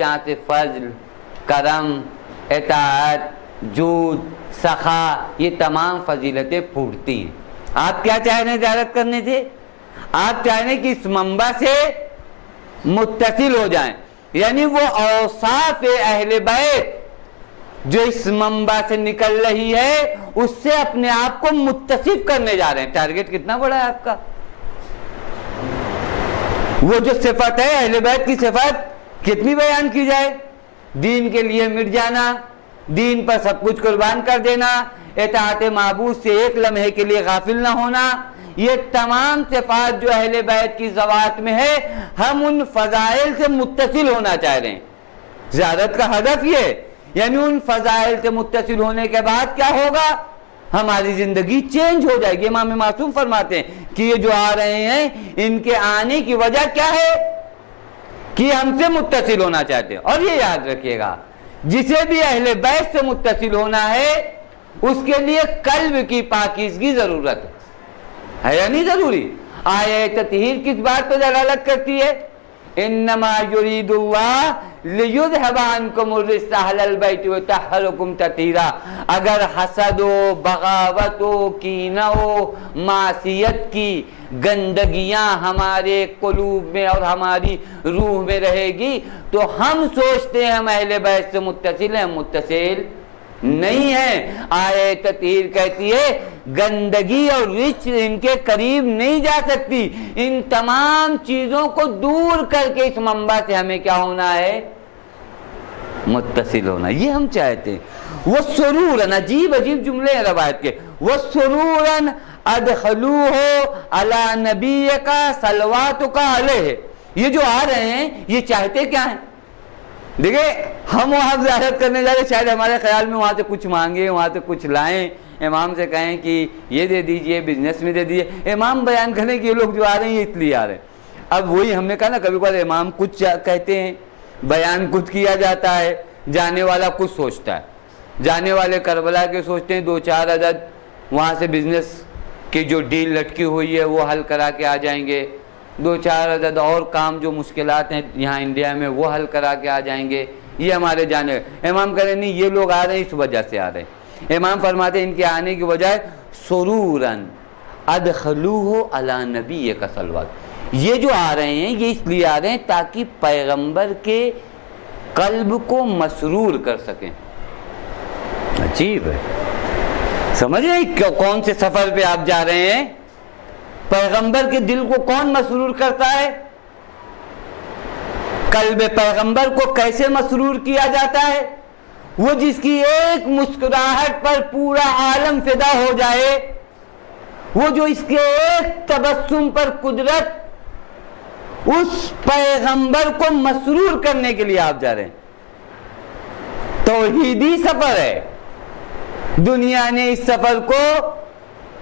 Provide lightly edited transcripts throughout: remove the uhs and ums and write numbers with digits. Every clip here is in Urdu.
جہاں سے فضل، کرم، اطاعت، جود، سخا، یہ تمام فضیلتیں پھوٹتی ہیں۔ آپ کیا چاہ رہے ہیں زیارت کرنے سے؟ آپ چاہ رہے ہیں کہ اس منبع سے متصل ہو جائیں، یعنی وہ اوصاف اہل بیت جو اس منبع سے نکل رہی ہے اس سے اپنے آپ کو متصف کرنے جا رہے ہیں۔ ٹارگٹ کتنا بڑا ہے آپ کا؟ وہ جو صفت ہے اہل بیت کی صفت کتنی بیان کی جائے؟ دین کے لیے مٹ جانا، دین پر سب کچھ قربان کر دینا، اطاعت معبود سے ایک لمحے کے لیے غافل نہ ہونا، یہ تمام صفات جو اہل بیت کی ذوات میں ہے، ہم ان فضائل سے متصل ہونا چاہ رہے ہیں۔ زیارت کا ہدف یہ ہے، یعنی ان فضائل سے متصل ہونے کے بعد کیا ہوگا؟ ہماری زندگی چینج ہو جائے گی۔ امام معصوم فرماتے ہیں کہ یہ جو آ رہے ہیں ان کے آنے کی وجہ کیا ہے؟ کہ ہم سے متصل ہونا چاہتے ہیں۔ اور یہ یاد رکھیے گا، جسے بھی اہل بیت سے متصل ہونا ہے اس کے لیے قلب کی پاکیزگی ضرورت ہے یا نہیں ضروری؟ آیہ تطہیر کس بات پر دلالت کرتی ہے؟ انما یرید اللہ لیذھب عنکم الرجس اہل البیت ویطہرکم تطہیرا۔ اگر حسد و بغاوت و کینہ و معصیت کی گندگیاں ہمارے قلوب میں اور ہماری روح میں رہے گی تو ہم سوچتے ہیں ہم اہل بیت سے متصل ہیں، متصل نہیں ہے۔ آیہ تطہیر کہتی ہے گندگی اور رچ ان کے قریب نہیں جا سکتی۔ ان تمام چیزوں کو دور کر کے اس منبع سے ہمیں کیا ہونا ہے؟ متصل ہونا۔ یہ ہم چاہتے ہیں۔ وہ سرورن، عجیب عجیب جملے ہیں روایت کے، وہ سرورن ادخلوہ علی نبیک صلواتک علیہ۔ یہ جو آ رہے ہیں یہ چاہتے کیا ہیں؟ دیکھیں ہم وہاں زیارت کرنے جا رہے، شاید ہمارے خیال میں وہاں سے کچھ مانگیں، وہاں سے کچھ لائیں، امام سے کہیں کہ یہ دے دیجئے، بزنس میں دے دیجئے۔ امام بیان کریں کہ یہ لوگ جو آ رہے ہیں یہ اس لیے آ رہے ہیں۔ اب وہی ہم نے کہا نا، کبھی کبھی امام کچھ کہتے ہیں، بیان کچھ کیا جاتا ہے، جانے والا کچھ سوچتا ہے۔ جانے والے کربلا کے سوچتے ہیں 2-4 عدد وہاں سے بزنس کی جو ڈیل لٹکی ہوئی ہے وہ حل کرا کے آ جائیں گے، 2-4 عدد اور کام جو مشکلات ہیں یہاں انڈیا میں وہ حل کرا کے آ جائیں گے، یہ ہمارے جانے۔ امام کہہ رہے نہیں، یہ لوگ آ رہے ہیں اس وجہ سے آ رہے ہیں۔ امام فرماتے ہیں ان کے آنے کی وجہ سرورن ادخلوہ علی نبیک صلوات۔ یہ جو آ رہے ہیں یہ اس لیے آ رہے ہیں تاکہ پیغمبر کے قلب کو مسرور کر سکیں۔ عجیب ہے، سمجھ رہے ہیں کون سے سفر پہ آپ جا رہے ہیں؟ پیغمبر کے دل کو کون مسرور کرتا ہے؟ قلب پیغمبر کو کیسے مسرور کیا جاتا ہے؟ وہ جس کی ایک مسکراہٹ پر پورا عالم فدا ہو جائے، وہ جو اس کے ایک تبسم پر قدرت، اس پیغمبر کو مسرور کرنے کے لیے آپ جا رہے ہیں۔ توحیدی سفر ہے۔ دنیا نے اس سفر کو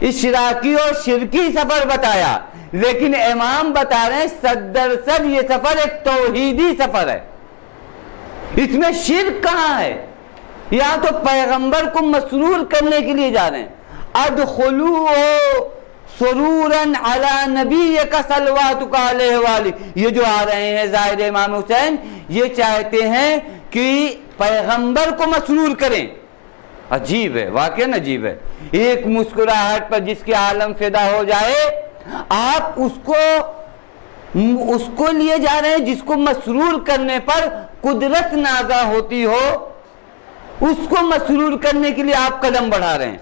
اشراکی اور شرکی سفر بتایا، لیکن امام بتا رہے ہیں 100% یہ سفر ایک توحیدی سفر ہے۔ اس میں شرک کہاں ہے؟ یا تو پیغمبر کو مسرور کرنے کے لیے جا رہے ہیں۔ ادخلوہ سرورن علی نبیک صلواتک علیہ وآلہ۔ یہ جو آ رہے ہیں ظاہر امام حسین یہ چاہتے ہیں کہ پیغمبر کو مسرور کریں۔ عجیب ہے، واقعاً عجیب ہے۔ ایک مسکراہٹ پر جس کے عالم فدا ہو جائے، آپ اس کو لیے جا رہے ہیں جس کو مسرور کرنے پر قدرت نازا ہوتی ہو، اس کو مسرور کرنے کے لیے آپ قدم بڑھا رہے ہیں۔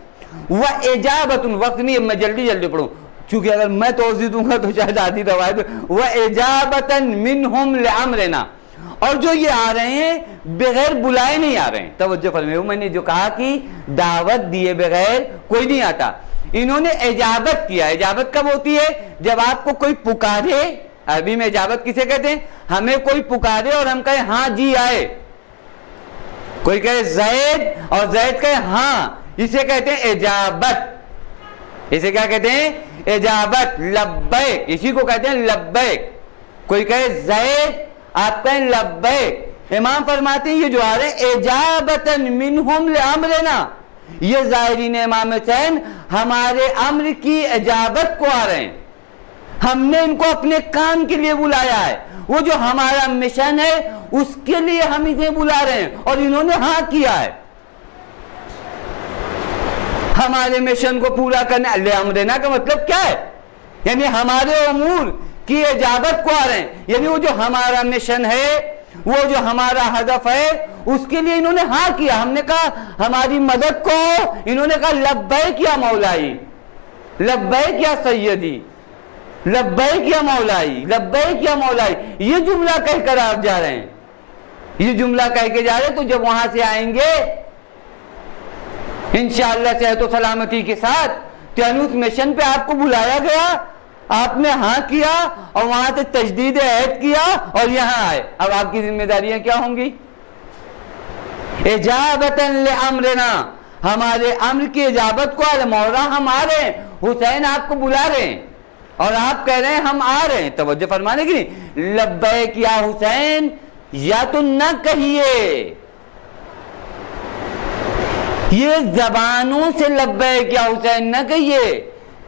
وَإِجَابَةٌ، وقت نہیں میں جلدی پڑھوں چونکہ اگر میں توضیح دوں گا تو شاید آدھی روایت۔ وَإِجَابَةً مِّنْهُمْ لِأَمْرِنَا، اور جو یہ آ رہے ہیں بغیر بلائے نہیں آ رہے ہیں۔ توجہ فرمائیے، میں نے جو کہا کہ دعوت دیے بغیر کوئی نہیں آتا، انہوں نے اجابت کیا۔ اجابت کب ہوتی ہے؟ جب آپ کو کوئی پکارے۔ عربی میں اجابت کسے کہتے ہیں؟ ہمیں کوئی پکارے اور ہم کہیں ہاں جی آئے۔ کوئی کہے زید اور زید کہے ہاں، اسے کہتے ہیں اجابت۔ اسے کیا کہتے ہیں؟ اجابت۔ لبیک، اسی کو کہتے ہیں لبیک۔ کوئی کہے زید، آپ کہیں لبیک۔ امام فرماتے ہیں یہ جو آ رہے ہیں اجابتن منہم لامرنا، یہ ظاہرین امام حسین ہمارے امر کی اجابت کو آ رہے ہیں۔ ہم نے ان کو اپنے کام کے لیے بلایا ہے وہ جو ہمارا مشن ہے اس کے لیے ہم انہیں بلا رہے ہیں اور انہوں نے ہاں کیا ہے. ہمارے مشن کو پورا کرنے لِأَمْرِنَا کا مطلب کیا ہے؟ یعنی ہمارے امور کی اجابت کو آ رہے ہیں. یعنی وہ جو ہمارا مشن ہے، وہ جو ہمارا ہدف ہے، اس کے لیے انہوں نے ہاں کیا. ہم نے کہا ہماری مدد کو، انہوں نے کہا لبیک یا مولائی، لبیک یا سیدی، لبیک یا مولائی، لبیک یا مولائی. یہ جملہ کہہ کر آپ جا رہے ہیں، یہ جملہ کہہ کے جا رہے ہیں. تو جب وہاں سے آئیں گے انشاءاللہ صحت و سلامتی کے ساتھ، تو اس مشن پہ آپ کو بلایا گیا، آپ نے ہاں کیا اور وہاں سے تجدید عہد کیا اور یہاں آئے. اب آپ کی ذمہ داریاں کیا ہوں گی؟ اجابتاً لامرنا، ہمارے امر کی اجابت کو. مولا ہم آ رہے ہیں، حسین آپ کو بلا رہے ہیں اور آپ کہہ رہے ہیں ہم آ رہے ہیں. توجہ فرمانے کی نہیں. لبیک یا حسین یا تو نہ کہیے، یہ زبانوں سے لبیک یا حسین نہ کہیے،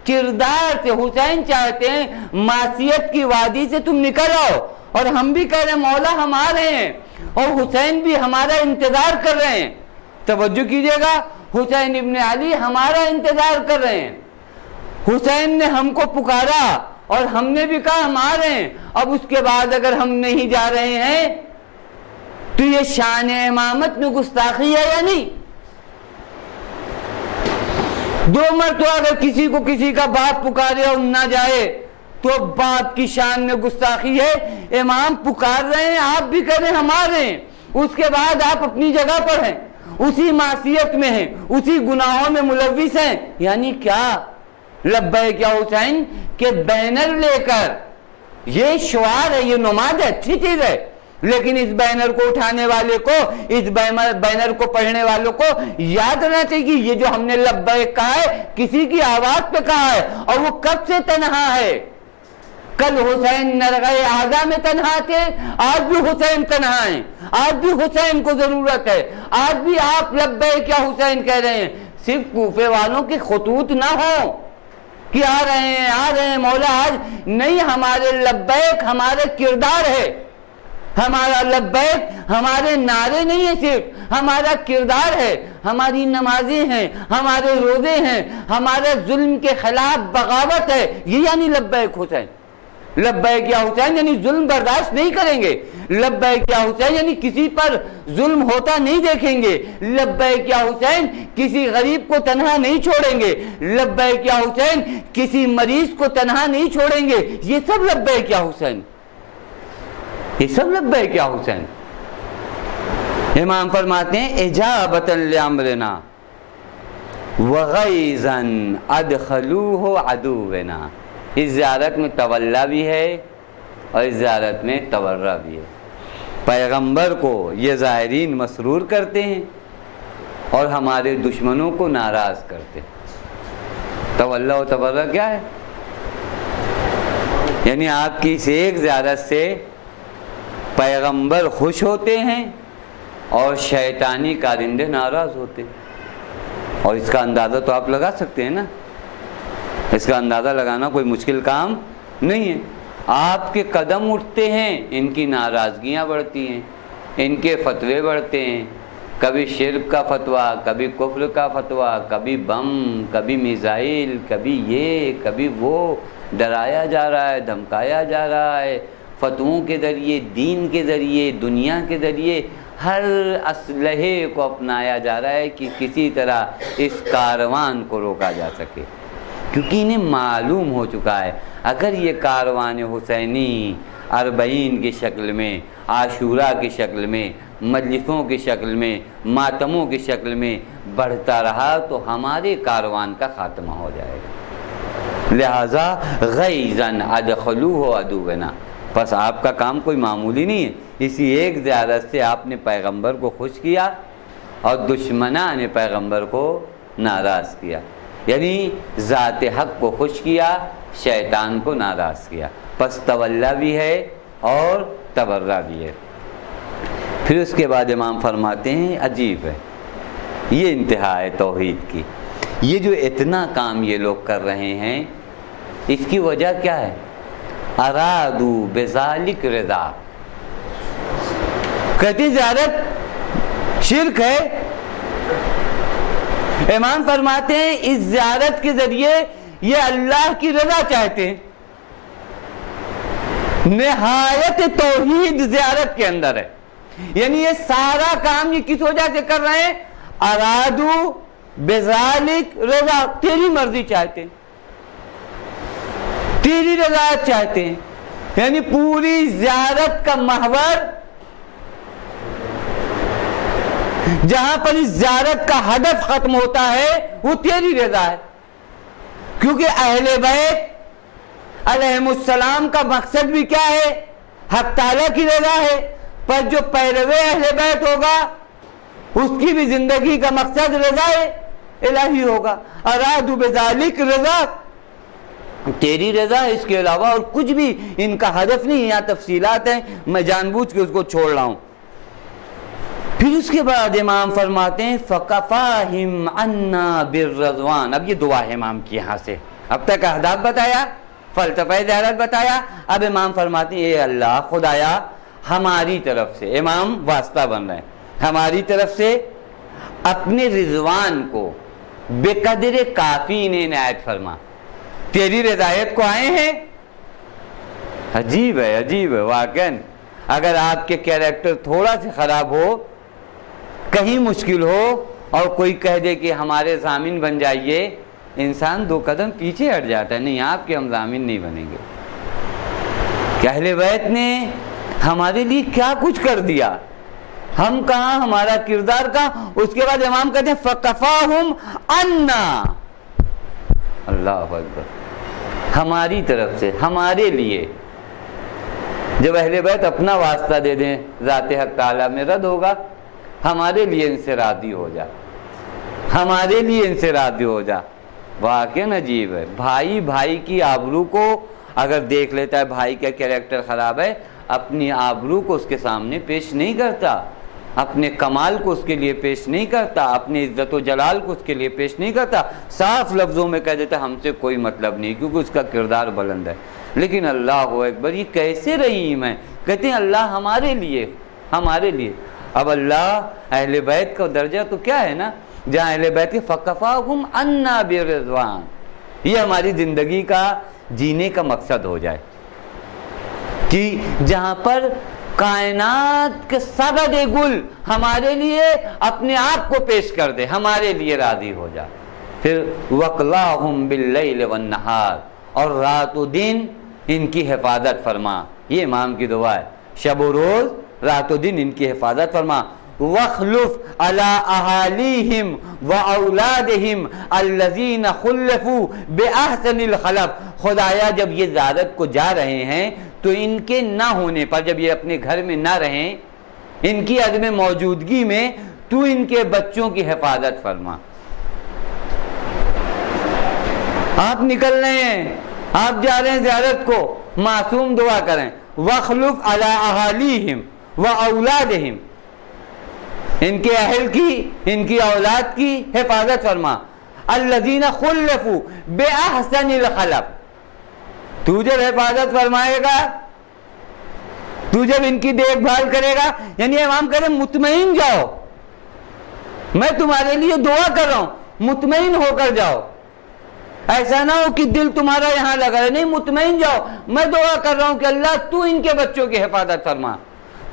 کردار سے. حسین چاہتے ہیں معصیت کی وادی سے تم نکل آؤ، اور ہم بھی کہہ رہے ہیں مولا ہم آ رہے ہیں، اور حسین بھی ہمارا انتظار کر رہے ہیں. توجہ کیجئے گا، حسین ابن علی ہمارا انتظار کر رہے ہیں. حسین نے ہم کو پکارا اور ہم نے بھی کہا ہم آ رہے ہیں. اب اس کے بعد اگر ہم نہیں جا رہے ہیں تو یہ شان امامت میں گستاخی ہے یا نہیں؟ دو مرتبہ اگر کسی کو کسی کا باپ پکارے اور نہ جائے تو باپ کی شان میں گستاخی ہے. امام پکار رہے ہیں، آپ بھی کہہ رہے ہیں ہم آ رہے ہیں، اس کے بعد آپ اپنی جگہ پر ہیں، اسی معصیت میں ہیں، اسی گناہوں میں ملوث ہیں. یعنی کیا؟ لبیک یا حسین کے بینر لے کر، یہ شعار ہے، یہ نماز ہے، اچھی چیز ہے، لیکن اس بینر کو اٹھانے والے کو، اس بینر کو پڑھنے والوں کو یاد رہنا چاہیے کہ یہ جو ہم نے لبیک کہا ہے کسی کی آواز پہ کہا ہے، اور وہ کب سے تنہا ہے؟ کل حسین نرغہ اعظم میں تنہا تھے، آج بھی حسین تنہا ہیں، آج بھی حسین کو ضرورت ہے. آج بھی آپ لبیک یا حسین کہہ رہے ہیں. صرف کوفے والوں کے خطوط نہ ہوں کہ آ رہے ہیں مولا آج نہیں. ہمارے لبیک ہمارے کردار ہے، ہمارا لبیک ہمارے نعرے نہیں ہیں، صرف ہمارا کردار ہے، ہماری نمازیں ہیں، ہمارے روزے ہیں، ہمارا ظلم کے خلاف بغاوت ہے. یہ یعنی لبیک حسین. لبیک یا حسین یعنی ظلم برداشت نہیں کریں گے. لبیک یا حسین یعنی کسی پر ظلم ہوتا نہیں دیکھیں گے. لبیک یا حسین کسی غریب کو تنہا نہیں چھوڑیں گے. لبیک یا حسین کسی مریض کو تنہا نہیں چھوڑیں گے. یہ سب لبیک یا حسین، یہ سب لبیک یا حسین. امام فرماتے ہیں اجابۃ لامرنا وغیظا ادخلوہ عدونا. اس زیارت میں تولا بھی ہے اور اس زیارت میں تورا بھی ہے. پیغمبر کو یہ زائرین مسرور کرتے ہیں اور ہمارے دشمنوں کو ناراض کرتے ہیں. تولا و تورا کیا ہے؟ یعنی آپ کی اس ایک زیارت سے پیغمبر خوش ہوتے ہیں اور شیطانی کارندے ناراض ہوتے ہیں. اور اس کا اندازہ تو آپ لگا سکتے ہیں نا، اس کا اندازہ لگانا کوئی مشکل کام نہیں ہے. آپ کے قدم اٹھتے ہیں، ان کی ناراضگیاں بڑھتی ہیں، ان کے فتوے بڑھتے ہیں. کبھی شرک کا فتویٰ، کبھی کفر کا فتویٰ، کبھی بم، کبھی میزائل، کبھی یہ کبھی وہ، ڈرایا جا رہا ہے، دھمکایا جا رہا ہے. فتووں کے ذریعے، دین کے ذریعے، دنیا کے ذریعے ہر اسلحے کو اپنایا جا رہا ہے کہ کسی طرح اس کاروان کو روکا جا سکے. کیونکہ انہیں معلوم ہو چکا ہے اگر یہ کاروان حسینی اربعین کی شکل میں، عاشورہ کی شکل میں، مجلسوں کی شکل میں، ماتموں کی شکل میں بڑھتا رہا تو ہمارے کاروان کا خاتمہ ہو جائے گا. لہذا غیظاً ادخلوہ عدونا. بس آپ کا کام کوئی معمولی نہیں ہے. اسی ایک زیارت سے آپ نے پیغمبر کو خوش کیا اور دشمنان نے پیغمبر کو ناراض کیا. یعنی ذات حق کو خوش کیا، شیطان کو ناراض کیا. پس تولا بھی ہے اور تبرہ بھی ہے. پھر اس کے بعد امام فرماتے ہیں عجیب ہے، یہ انتہا ہے توحید کی. یہ جو اتنا کام یہ لوگ کر رہے ہیں اس کی وجہ کیا ہے؟ ارادو بذالک رضا. کہتی زیارت شرک ہے. امام فرماتے ہیں اس زیارت کے ذریعے یہ اللہ کی رضا چاہتے ہیں. نہایت توحید زیارت کے اندر ہے. یعنی یہ سارا کام یہ کس وجہ سے کر رہے ہیں؟ ارادو بذالک رضا، تیری مرضی چاہتے ہیں، تیری رضا چاہتے ہیں. یعنی پوری زیارت کا محور، جہاں پر اس زیارت کا ہدف ختم ہوتا ہے وہ تیری رضا ہے. کیونکہ اہل بیت علیہم السلام کا مقصد بھی کیا ہے؟ حق تعالیٰ کی رضا ہے. پر جو پیروے اہل بیت ہوگا اس کی بھی زندگی کا مقصد رضا الہی ہوگا. ارادو بذالک رضا، تیری رضا ہے، اس کے علاوہ اور کچھ بھی ان کا ہدف نہیں. یہاں تفصیلات ہیں، میں جان بوجھ کے اس کو چھوڑ رہا ہوں. پھر اس کے بعد امام فرماتے ہیں فَكَفَاهِمْ عَنَّا بِالرَّضْوَانِ. اب یہ دعا ہے امام کی یہاں سے. اب تک اہداف بتایا، فلسفہ زیارت بتایا. اب امام فرماتے ہیں اے اللہ خدایا ہماری طرف سے، امام واسطہ بن رہے ہیں، ہماری طرف سے اپنے رضوان کو بے قدر کافی انہیں عنایت فرما. تیری رضایت کو آئے ہیں. عجیب ہے، عجیب ہے واقعاً. اگر آپ کے کیریکٹر تھوڑا سا خراب ہو، کہیں مشکل ہو اور کوئی کہہ دے کہ ہمارے ضامن بن جائیے، انسان 2 قدم پیچھے ہٹ جاتا ہے. نہیں، آپ کے ہم ضامن نہیں بنیں گے. کہ اہل بیت نے ہمارے لیے کیا کچھ کر دیا، ہم کہاں، ہمارا کردار کہاں. اس کے بعد امام کہتے ہیں فَكَفَاهُمْ عَنَّا. اللہ اکبر. ہماری طرف سے، ہمارے لیے. جب اہل بیت اپنا واسطہ دے دیں ذات حق تعالیٰ میں رد ہوگا. ہمارے لیے ان سے راضی ہو جا، ہمارے لیے ان سے راضی ہو جا. واقعاً عجیب ہے. بھائی بھائی کی آبرو کو اگر دیکھ لیتا ہے بھائی کا کیریکٹر خراب ہے، اپنی آبرو کو اس کے سامنے پیش نہیں کرتا، اپنے کمال کو اس کے لیے پیش نہیں کرتا، اپنی عزت و جلال کو اس کے لیے پیش نہیں کرتا. صاف لفظوں میں کہہ دیتا ہم سے کوئی مطلب نہیں، کیونکہ اس کا کردار بلند ہے. لیکن اللہ اکبر، یہ کیسے رحیم ہے. کہتے ہیں اللہ ہمارے لیے، ہمارے لیے. اب اللہ اہل بیت کا درجہ تو کیا ہے نا، جہاں اہل بیت کے فَكَفَاهُمْ عَنَّا بِالرِّضْوَانِ، یہ ہماری زندگی کا جینے کا مقصد ہو جائے کہ جہاں پر کائنات کے سبد گل ہمارے لیے اپنے آپ کو پیش کر دے، ہمارے لیے راضی ہو جائے. پھر وَقْلَاهُمْ بِاللَّيْلِ وَالنَّهَارِ، اور رات و دن ان کی حفاظت فرما. یہ امام کی دعا ہے. شب و روز، رات و دن ان کی حفاظت فرما. وَخْلُفْ عَلَىٰ أَهَالِيهِمْ وَأَوْلَادِهِمْ الَّذِينَ خُلِّفُوا بِأَحْسَنِ الْخَلَفِ. خدایا جب یہ زیارت کو جا رہے ہیں تو ان کے نہ ہونے پر، جب یہ اپنے گھر میں نہ رہیں، ان کی عدم موجودگی میں تو ان کے بچوں کی حفاظت فرما. آپ نکل رہے ہیں، آپ جا رہے ہیں زیارت کو، معصوم دعا کریں وَخْلُفْ عَلَىٰ أَهَالِيهِمْ وَأَوْلَادِهِمْ، ان کے اہل کی، ان کی اولاد کی حفاظت فرما. الذین خلفوا بأحسن الخلف، تو جب حفاظت فرمائے گا، تو جب ان کی دیکھ بھال کرے گا، یعنی امام کہہ رہے مطمئن جاؤ، میں تمہارے لیے دعا کر رہا ہوں، مطمئن ہو کر جاؤ. ایسا نہ ہو کہ دل تمہارا یہاں لگا رہے، نہیں، مطمئن جاؤ. میں دعا کر رہا ہوں کہ اللہ تو ان کے بچوں کی حفاظت فرما،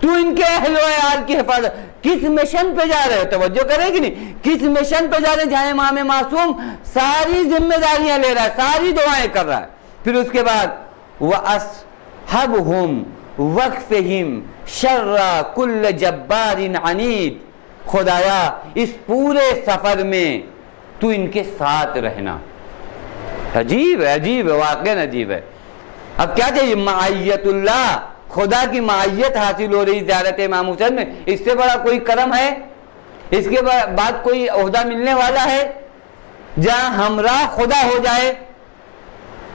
تو ان کے اہل و عیال کی حفاظت. کس مشن پہ جا رہے ہو، توجہ کرے گی نہیں، کس مشن پہ جا رہے ہیں جہاں امام معصوم ساری ذمہ داریاں لے رہا ہے، ساری دعائیں کر رہا ہے. پھر اس کے بعد وَأَصْحَبْهُمْ وَقْفِهِمْ شَرَّ كُلِّ جَبَّارٍ عَنِيدٍ. خدایا اس پورے سفر میں تو ان کے ساتھ رہنا. عجیب ہے، عجیب ہے، واقعاً عجیب ہے. اب کیا چاہیے؟ معیت اللہ، خدا کی معیت حاصل ہو رہی زیارت امام حسین میں. اس سے بڑا کوئی کرم ہے؟ اس کے بعد کوئی عہدہ ملنے والا ہے جہاں ہمراہ خدا ہو جائے؟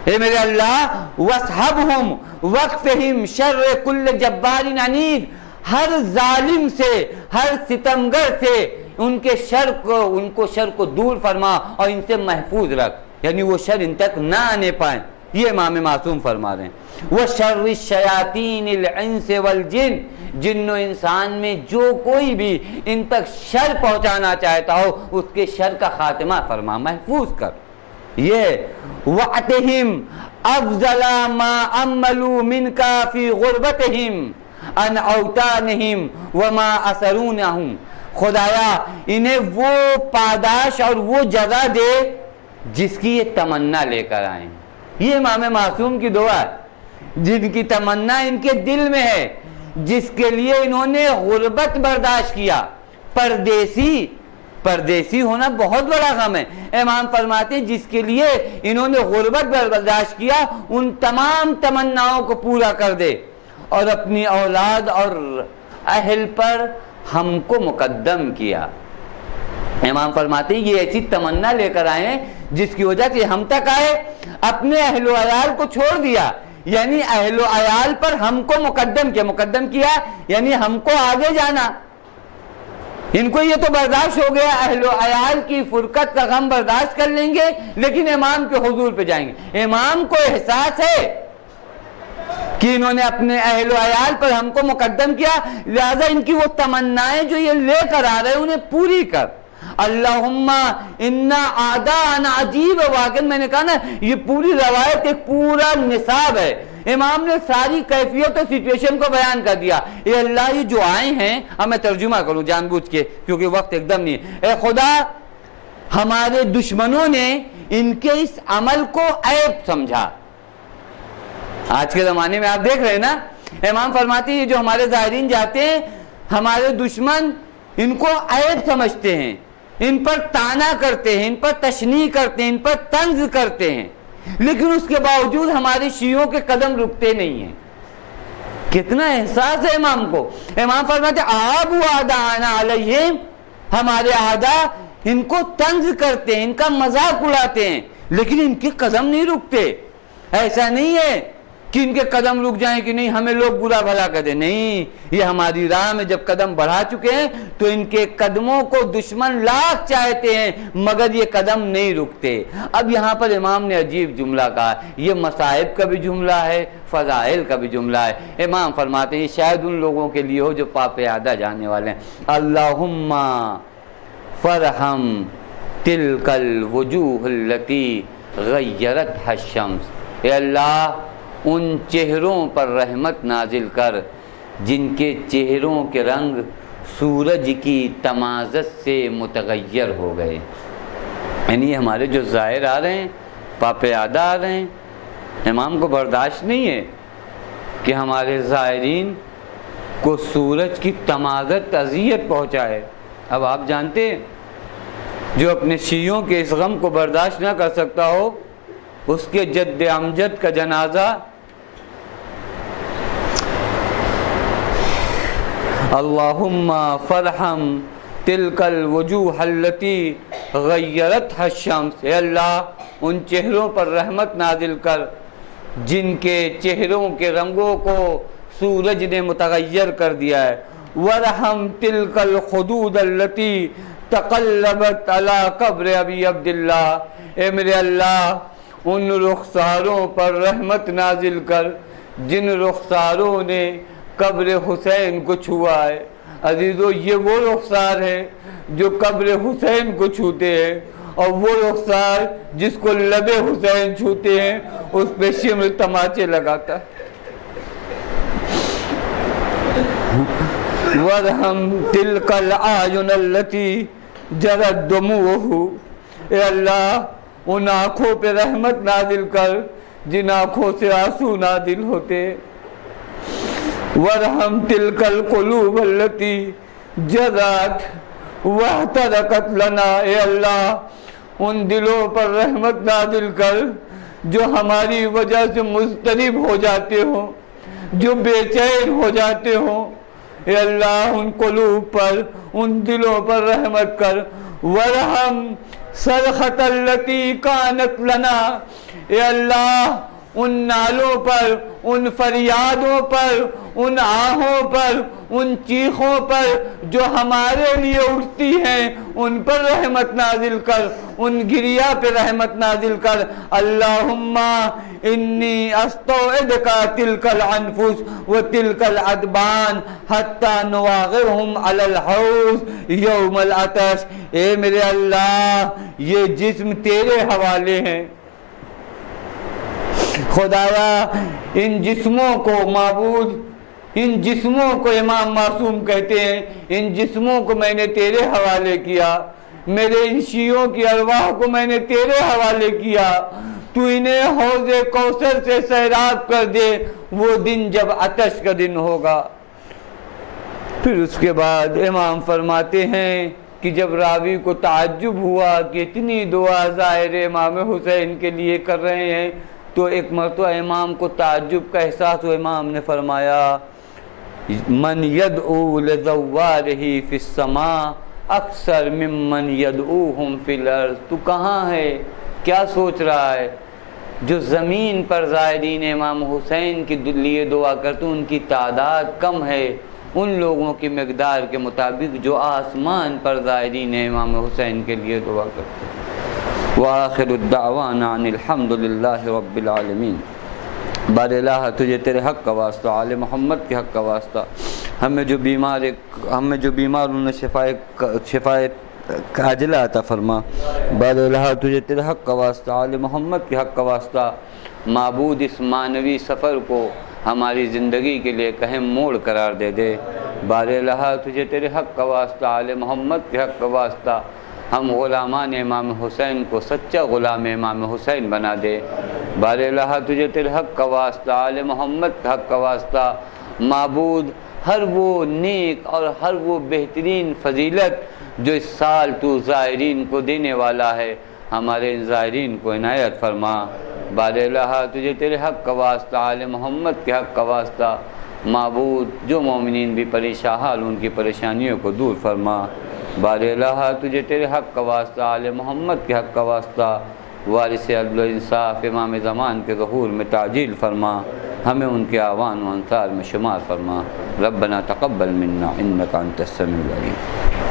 اے میرے اللہ وَاصْحَبْهُمْ وَقْفِهِمْ شَرَّ كُلِّ جَبَّارٍ عَنِيدٍ، ہر ظالم سے، ہر ستمگر سے ان کے شر کو دور فرما اور ان سے محفوظ رکھ. یعنی وہ شر ان تک نہ آنے پائیں. یہ امام معصوم فرما رہے ہیں وَشَرِّ الشَّيَاطِينِ الْإِنسِ وَالْجِنِّ، جن و انسان میں جو کوئی بھی ان تک شر پہنچانا چاہتا ہو اس کے شر کا خاتمہ فرما، محفوظ کر۔ یہ وَعْتِهِمْ أَفْضَلَ مَا عَمَّلُوا مِنْكَ فِي غُرْبَتِهِمْ عَنْ أَوْطَانِهِمْ وَمَا أَثَرُونَهُمْ، خدایا انہیں وہ پاداش اور وہ جزا دے جس کی یہ تمنا لے کر آئیں۔ یہ امام معصوم کی دعا ہے، جن کی تمنا ان کے دل میں ہے، جس کے لیے انہوں نے غربت برداشت کیا۔ پردیسی ہونا بہت بڑا غم ہے۔ امام فرماتے ہیں جس کے لیے انہوں نے غربت برداشت کیا ان تمام تمناؤں کو پورا کر دے اور اپنی اولاد اور اہل پر ہم کو مقدم کیا۔ امام فرماتے ہیں یہ ایسی تمنا لے کر آئے ہیں جس کی وجہ سے ہم تک آئے، اپنے اہل و عیال کو چھوڑ دیا، یعنی اہل و عیال پر ہم کو مقدم کیا یعنی ہم کو آگے جانا۔ ان کو یہ تو برداشت ہو گیا، اہل و عیال کی فرقت کا غم برداشت کر لیں گے لیکن امام کے حضور پہ جائیں گے۔ امام کو احساس ہے کہ انہوں نے اپنے اہل و عیال پر ہم کو مقدم کیا، لہذا ان کی وہ تمنائیں جو یہ لے کر آ رہے ہیں انہیں پوری کر۔ اللہم انا اعداءنا عجیب، واقعا میں نے کہا نا یہ پوری روایت ایک پورا نصاب ہے۔ امام نے ساری کیفیت اور سچویشن کو بیان کر دیا۔ اے اللہ یہ جو آئے ہیں، اب میں ترجمہ کروں جان بوجھ کے کیونکہ وقت ایک دم نہیں ہے۔ اے خدا ہمارے دشمنوں نے ان کے اس عمل کو عیب سمجھا۔ آج کے زمانے میں آپ دیکھ رہے ہیں نا، امام فرماتے ہیں یہ جو ہمارے ظاہرین جاتے ہیں ہمارے دشمن ان کو عیب سمجھتے ہیں، ان پر طعنہ کرتے ہیں، ان پر تشنیع کرتے ہیں، ان پر طنز کرتے ہیں، لیکن اس کے باوجود ہمارے شیعوں کے قدم رکتے نہیں ہیں۔ کتنا احساس ہے امام کو۔ امام فرماتے آبوا اعداءنا علیہم، ہمارے اعداء ان کو طنز کرتے ہیں، ان کا مذاق اڑاتے ہیں، لیکن ان کے قدم نہیں رکتے۔ ایسا نہیں ہے کہ ان کے قدم رک جائیں کہ نہیں ہمیں لوگ برا بھلا کر دیں، نہیں، یہ ہماری راہ میں جب قدم بڑھا چکے ہیں تو ان کے قدموں کو دشمن لاکھ چاہتے ہیں مگر یہ قدم نہیں رکتے۔ اب یہاں پر امام نے عجیب جملہ کہا، یہ مصائب کا بھی جملہ ہے، فضائل کا بھی جملہ ہے۔ امام فرماتے ہیں شاید ان لوگوں کے لیے ہو جو پاپ اعداء جانے والے ہیں۔ اللہم فرحم تلک الوجوہ التی غیرتھا الشمس، اے اللہ ان چہروں پر رحمت نازل کر جن کے چہروں کے رنگ سورج کی تمازت سے متغیر ہو گئے۔ یعنی ہمارے جو ظاہر آ رہے ہیں، پاپ اعداء آ رہے ہیں، امام کو برداشت نہیں ہے کہ ہمارے ظاہرین کو سورج کی تمازت اذیت پہنچائے۔ اب آپ جانتے ہیں جو اپنے شیعوں کے اس غم کو برداشت نہ کر سکتا ہو اس کے جد امجد کا جنازہ اللہم فرحم تلک الوجوہ التی غیرتھا الشمس، اے اللہ ان چہروں پر رحمت نازل کر جن کے چہروں کے رنگوں کو سورج نے متغیر کر دیا ہے۔ ورحم تلک الخدود التی تقلبت علی قبر ابی عبداللہ، اے میرے اللہ ان رخساروں پر رحمت نازل کر جن رخساروں نے قبر حسین کو چھوا ہے۔ عزیزو یہ وہ رخسار ہے جو قبر حسین کو چھوتے ہیں، اور وہ رخسار جس کو لب حسین چھوتے ہیں اس پہ شمر تماچے لگاتا ہے۔ وَرْحَمْ تِلْكَ الْعَيُنَ الَّتِي جَرَتْ دُمُوعُهُ، اے اللہ ان آنکھوں پہ رحمت نازل کر جن آنکھوں سے آنسو نازل ہوتے۔ وَرْحَمْ تِلْكَ الْقُلُوبَ الَّتِي جَرَتْ وَاحْتَرَقَتْ لَنَا، اے اللہ ان دلوں پر رحمت نازل کر جو ہماری وجہ سے مضطرب ہو جاتے ہوں، جو بے چین ہو جاتے ہوں، اے اللہ ان قلوب پر ان دلوں پر رحمت کر۔ وَرْحَمْ صَرْخَةَ الَّتِي كَانَتْ لَنَا، اے اللہ ان نالوں پر، ان فریادوں پر، ان آہوں پر، ان چیخوں پر جو ہمارے لیے اٹھتی ہیں، ان پر رحمت نازل کر، ان گریا پہ رحمت نازل کر۔ اللہم انی استوعدک تلک الانفس و تلک الادبان حتی نواغرہم علی الحوض یوم العطش۔ اے میرے اللہ، یہ جسم تیرے حوالے ہیں، خدایا ان جسموں کو، معبود ان جسموں کو، امام معصوم کہتے ہیں ان جسموں کو میں نے تیرے حوالے کیا، میرے ان شیعوں کی ارواح کو میں نے تیرے حوالے کیا، تو انہیں حوض کوثر سے سیراب کر دے، وہ دن جب عطش کا دن ہوگا۔ پھر اس کے بعد امام فرماتے ہیں کہ جب راوی کو تعجب ہوا کہ اتنی دعا ظاہر امام حسین کے لیے کر رہے ہیں، تو ایک مرتبہ امام کو تعجب کا احساس ہوا، امام نے فرمایا من یدعو لزوارہ فی السماء اکثر ممن یدعوہم فی الارض۔ تو کہاں ہے، کیا سوچ رہا ہے؟ جو زمین پر زائرین امام حسین کے لیے دعا کرتے ہیں ان کی تعداد کم ہے ان لوگوں کی مقدار کے مطابق جو آسمان پر زائرین امام حسین کے لیے دعا کرتے ہیں۔ وآخر الدعوانا ان الحمدللہ رب العالمین۔ بار الہ تجھے تیرے حق کا واسطہ، آل محمد کے حق کا واسطہ، ہمیں جو بیمار انہیں شفائے عاجلہ عطا فرما۔ بار الہ تجھے تیرے حق کا واسطہ، آل محمد کے حق کا واسطہ، معبود اس معنوی سفر کو ہماری زندگی کے لیے ایک اہم موڑ قرار دے دے۔ بار الہ تجھے تیرے حق کا واسطہ، آل محمد کے حق کا واسطہ، ہم غلامان امام حسین کو سچا غلام امام حسین بنا دے۔ بار الہ تجھے تیرے حق کا واسطہ، آل محمد کے حق کا واسطہ، معبود ہر وہ نیک اور ہر وہ بہترین فضیلت جو اس سال تو زائرین کو دینے والا ہے، ہمارے ان زائرین کو عنایت فرما۔ بار الہ تجھے تیرے حق کا واسطہ، آل محمد کے حق کا واسطہ، معبود جو مومنین بھی پریشان حال ان کی پریشانیوں کو دور فرما۔ بار الہ تجھے تیرے حق کا واسطہ، آل محمد کے حق کا واسطہ، وارث عدل و انصاف امام زمان کے ظہور میں تعجیل فرما، ہمیں ان کے اعوان و انصار میں شمار فرما۔ ربنا تقبل منا انک انت السمیع العلیم۔